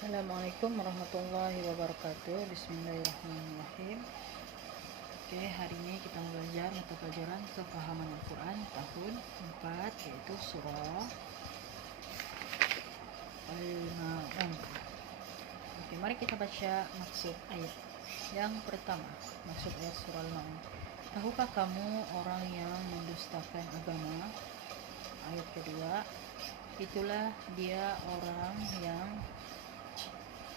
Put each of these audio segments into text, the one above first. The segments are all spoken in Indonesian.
Assalamualaikum warahmatullahi wabarakatuh. Bismillahirrahmanirrahim. Oke, hari ini kita belajar mata pelajaran kepahaman Al-Quran tahun 4, yaitu surah Al-Ma'un. Oke, mari kita baca maksud ayat. Yang pertama, maksud ayat surah Al-Ma'un. Tahukah kamu orang yang mendustakan agama? Ayat kedua, itulah dia orang yang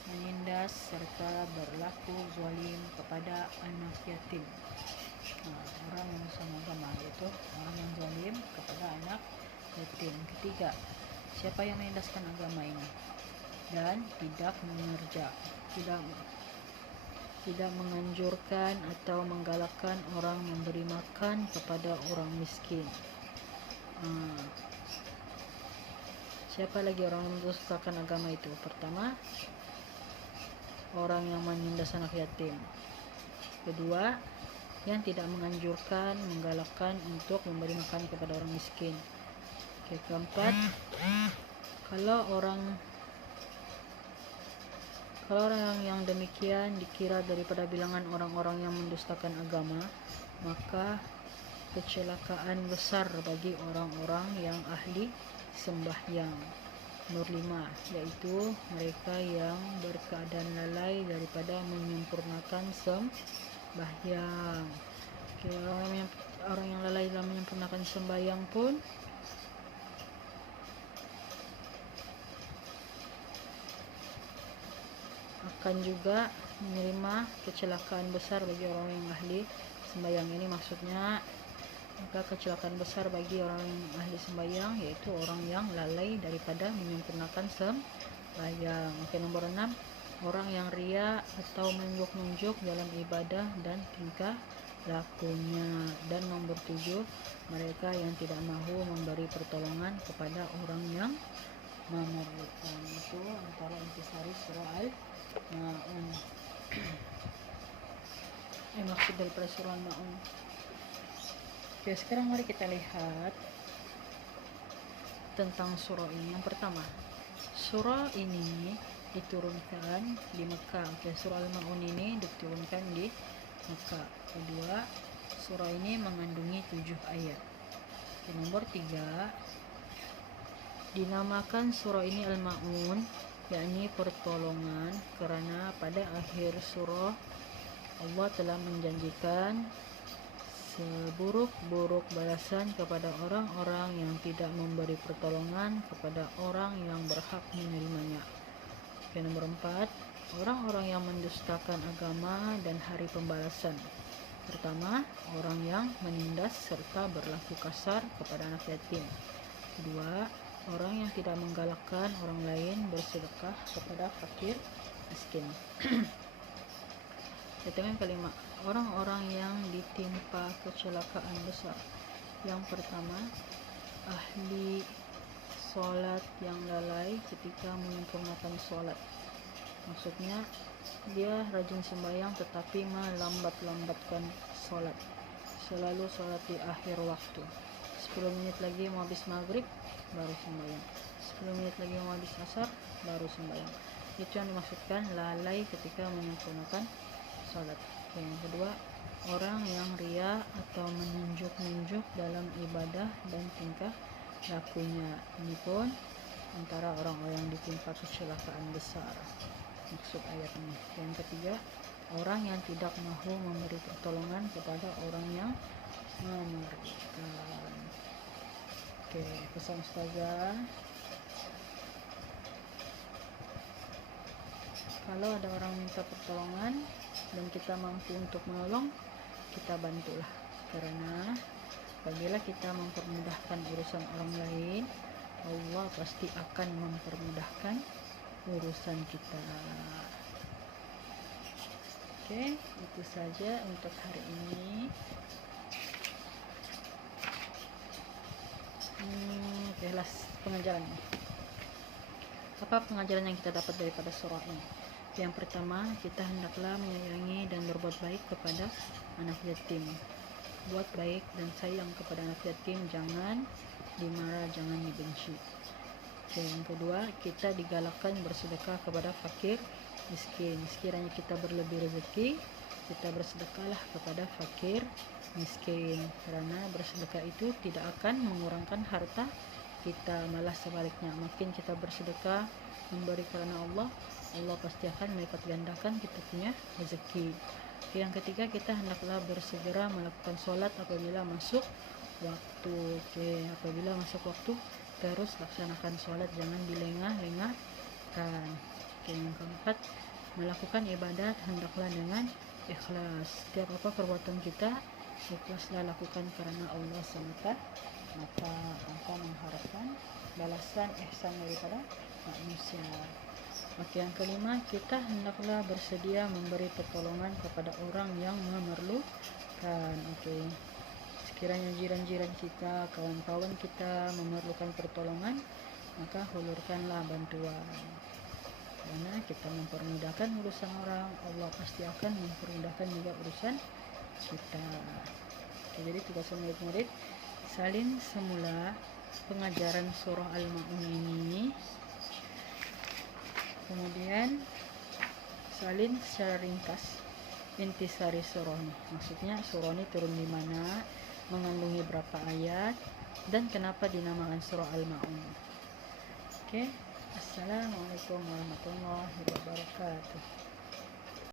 menindas serta berlaku zalim kepada anak yatim. Orang yang sama agama, yaitu orang yang zalim kepada anak yatim. Ketiga, siapa yang menindaskan agama ini dan tidak menganjurkan atau menggalakkan orang memberi makan kepada orang miskin. Siapa lagi orang yang mendustakan agama itu? Pertama, orang yang menindas anak yatim. Kedua, yang tidak menganjurkan, menggalakkan untuk memberi makan kepada orang miskin. Oke, keempat, kalau orang yang demikian dikira daripada bilangan orang-orang yang mendustakan agama, maka kecelakaan besar bagi orang-orang yang ahli sembahyang. Nomor 5, yaitu mereka yang berkeadaan lalai daripada menyempurnakan sembahyang. Oke, orang yang lalai dalam menyempurnakan sembahyang pun akan juga menerima kecelakaan besar bagi orang yang ahli sembahyang. Ini maksudnya, maka kecelakaan besar bagi orang yang ahli sembahyang, yaitu orang yang lalai daripada menyempurnakan sembahyang. Oke, nomor 6, orang yang ria atau menunjuk-nunjuk dalam ibadah dan tingkah lakunya. Dan nomor 7, mereka yang tidak mahu memberi pertolongan kepada orang yang memerlukan. Itu antara intisari surah Al-Ma'un. Maksud daripada surah Al-Ma'un. Oke, sekarang mari kita lihat tentang surah ini. Yang pertama, surah ini diturunkan di Mekah. Oke, surah Al-Ma'un ini diturunkan di Mekah. Kedua, surah ini mengandungi 7 ayat. Oke, nomor 3, dinamakan surah ini Al-Ma'un, yakni pertolongan, karena pada akhir surah Allah telah menjanjikan seburuk-buruk balasan kepada orang-orang yang tidak memberi pertolongan kepada orang yang berhak menerimanya. Oke, nomor 4, orang-orang yang mendustakan agama dan hari pembalasan. Pertama, orang yang menindas serta berlaku kasar kepada anak yatim. Kedua, orang yang tidak menggalakkan orang lain bersedekah kepada fakir miskin. Yang kelima, orang-orang yang ditimpa kecelakaan besar. Yang pertama, ahli solat yang lalai ketika menyempurnakan solat. Maksudnya, dia rajin sembahyang tetapi melambat-lambatkan solat, selalu solat di akhir waktu. 10 menit lagi mau habis maghrib baru sembahyang, 10 menit lagi mau habis asar baru sembahyang. Itu yang dimaksudkan lalai ketika menyempurnakan salat. Yang kedua, orang yang ria atau menunjuk-nunjuk dalam ibadah dan tingkah lakunya. Ini pun antara orang-orang yang ditimpa kecelakaan besar, maksud ayat ini. Yang ketiga, orang yang tidak mahu memberi pertolongan kepada orang yang memerlukan. Oke, pesan ustazah, kalau ada orang minta pertolongan dan kita mampu untuk menolong, kita bantulah, karena apabila kita mempermudahkan urusan orang lain, Allah pasti akan mempermudahkan urusan kita. Oke, itu saja untuk hari ini. Oke, last pengajaran. Apa pengajaran yang kita dapat daripada surah ini? Yang pertama, kita hendaklah menyayangi dan berbuat baik kepada anak yatim. Buat baik dan sayang kepada anak yatim, jangan dimarah, jangan dibenci. Oke, yang kedua, kita digalakkan bersedekah kepada fakir miskin. Sekiranya kita berlebih rezeki, kita bersedekahlah kepada fakir miskin, karena bersedekah itu tidak akan mengurangkan harta kita, malah sebaliknya, makin kita bersedekah memberi karena Allah, Allah pasti akan melipat gandakan kita punya rezeki. Yang ketiga, kita hendaklah bersegera melakukan sholat apabila masuk waktu. Oke, apabila masuk waktu terus laksanakan sholat, jangan dilengah-lengahkan. Oke, yang keempat, melakukan ibadat hendaklah dengan ikhlas. Setiap apa perbuatan kita, ikhlaslah lakukan karena Allah semata, maka tanpa mengharapkan balasan ihsan daripada manusia. Oke, yang kelima, kita hendaklah bersedia memberi pertolongan kepada orang yang memerlukan. Oke, sekiranya jiran-jiran kita, kawan-kawan kita memerlukan pertolongan, maka hulurkanlah bantuan. Karena kita mempermudahkan urusan orang, Allah pasti akan mempermudahkan juga urusan kita. Oke, jadi tugas murid-murid, salin semula pengajaran surah Al-Ma'un ini, kemudian salin secara ringkas intisari surah ini. Maksudnya surah ini turun di mana, mengandungi berapa ayat, dan kenapa dinamakan surah Al-Ma'un. Oke, assalamualaikum warahmatullahi wabarakatuh.